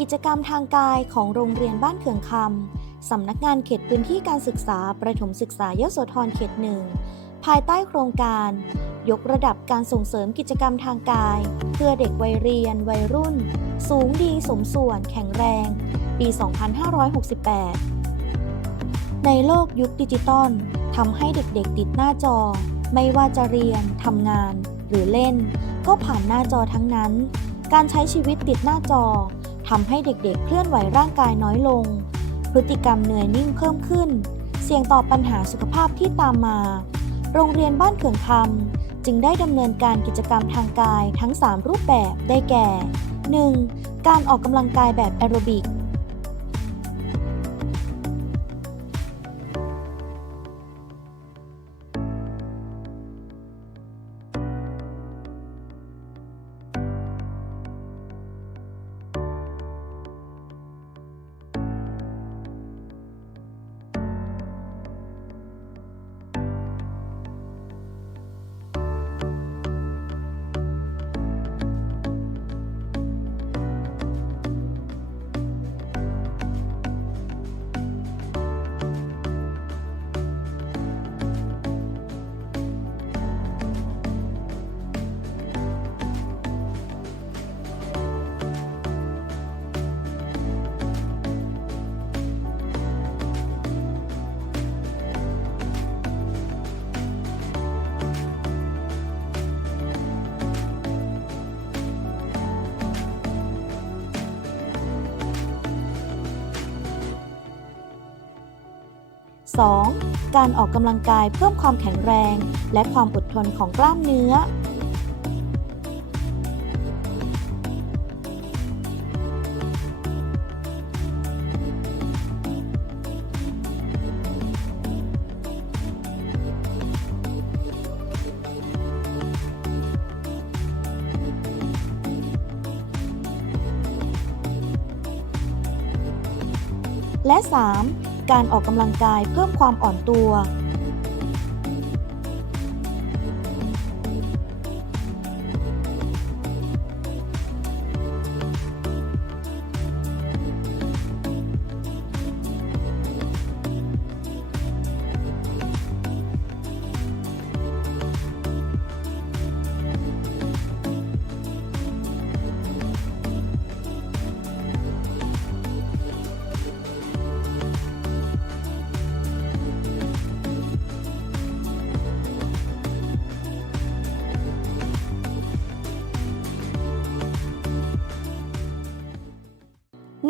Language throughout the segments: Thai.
กิจกรรมทางกายของโรงเรียนบ้านเขื่องคำสำนักงานเขตพื้นที่การศึกษาประถมศึกษายโสธรเขตหนึ่งภายใต้โครงการ ยกระดับการส่งเสริมกิจกรรมทางกาย เพื่อเด็กวัยเรียน วัยรุ่น สูงดีสมส่วน แข็งแรง ปี 2568 ในโลกยุคดิจิตอลทำให้เด็กๆติดหน้าจอ ไม่ว่าจะเรียนทำงาน หรือเล่น ก็ผ่านหน้าจอทั้งนั้น การใช้ชีวิตติดหน้าจอ ทำให้เด็กๆ เคลื่อนไหวร่างกายน้อยลง พฤติกรรมเหนื่อยนิ่งเพิ่มขึ้น เสี่ยงต่อปัญหาสุขภาพที่ตามมา โรงเรียนบ้านเขื่องคำจึงได้ดำเนินการกิจกรรมทางกายทั้ง 3 รูปแบบได้แก่ 1. การออกกำลังกายแบบแอโรบิก 2. การออกกำลังกายเพิ่มความแข็งแรง และความอดทนของกล้ามเนื้อ และ 3. การออกกำลังกายเพิ่มความอ่อนตัว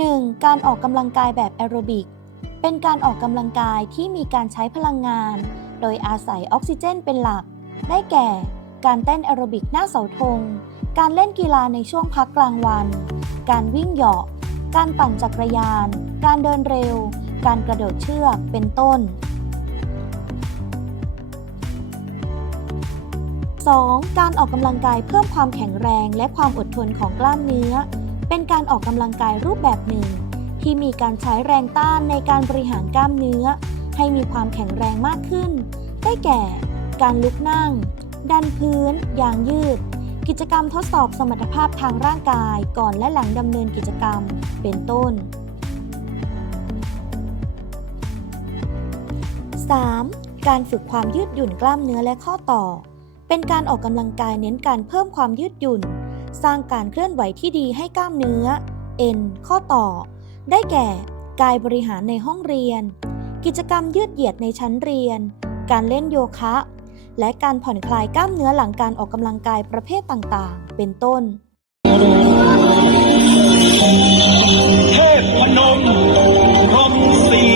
1. การออกกำลังกายแบบแอโรบิก เป็นการออกกำลังกายที่มีการใช้พลังงาน โดยอาศัยออกซิเจนเป็นหลัก ได้แก่ การเต้นแอโรบิกหน้าเสาธง การเล่นกีฬาในช่วงพักกลางวัน การวิ่งเหาะ การปั่นจักรยาน การเดินเร็ว การกระโดดเชือก เป็นต้น 2. การออกกำลังกายเพิ่มความแข็งแรงและความอดทนของกล้ามเนื้อ เป็นการออกกำลังกายรูปแบบหนึ่ง ที่มีการใช้แรงต้านในการบริหารกล้ามเนื้อ ให้มีความแข็งแรงมากขึ้น ได้แก่ การลุกนั่ง ดันพื้น ยางยืด กิจกรรมทดสอบสมรรถภาพทางร่างกายก่อนและหลังดำเนินกิจกรรม เป็นต้น 3. การฝึกความยืดหยุ่นกล้ามเนื้อและข้อต่อ เป็นการออกกำลังกายเน้นการเพิ่มความยืดหยุ่น สร้างการเคลื่อนไหวที่ดีให้กล้ามเนื้อ เอ็น ข้อต่อ ได้แก่ กายบริหารในห้องเรียน กิจกรรมยืดเหยียดในชั้นเรียน การเล่นโยคะ และการผ่อนคลายกล้ามเนื้อหลังการออกกำลังกายประเภทต่างๆ เป็นต้น เทพพนมพรมสี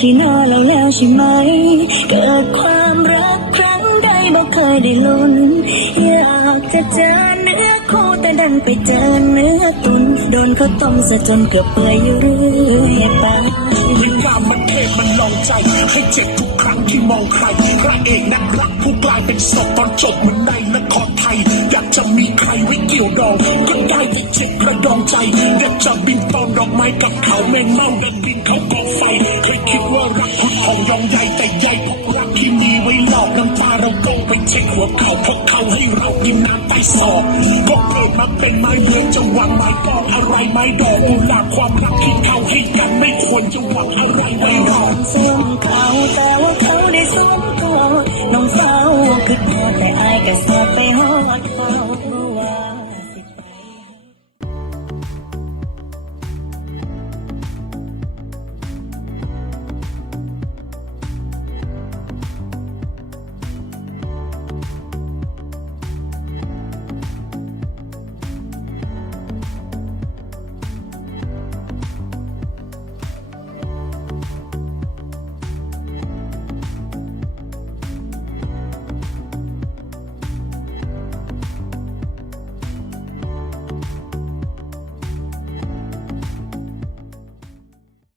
ที่นอเราแล้วใช่ไหม เกิดความรักครั้งใดบ่เคยได้ลุ้น อยากจะเจอเนื้อคู่แต่ดันไปเจอเนื้อตุนโดนเขาต้มซะจนเกือบเปื่อยอยู่เรื่อยไปยิ่งว่ามันเทพมันลองใจ ให้เจ็บทุกครั้งที่มองใคร พระเอกนักรักผู้กลายเป็นศพตอนจบเหมือนในละครไทย จะมีใครไว้เกี่ยวดองก็ได้แต่เจ็บกระดองใจและจะบินตอนดอกไม้กับเขาแมงเม่าและดินเขากอไฟเคยคิดว่ารักคุณของยองใหญ่แต่ใหญ่พวกรักที่มีไว้หลอกน้ำตาเราต้องไปเช็คหัวเขาเพราะเขาให้เรากินน้ำใต้ศอกก็เกิดมาเป็นไม้เลื้อยจะวางไม้กองอะไรไม้ดอกหลากความรักที่เขาให้กันไม่ควรจะวางอะไรไว้หลอกสู้เขาแต่ว่าเขาได้สู้ตัวน้องสาวคือเธอแต่อายก็สอบไปหอดเข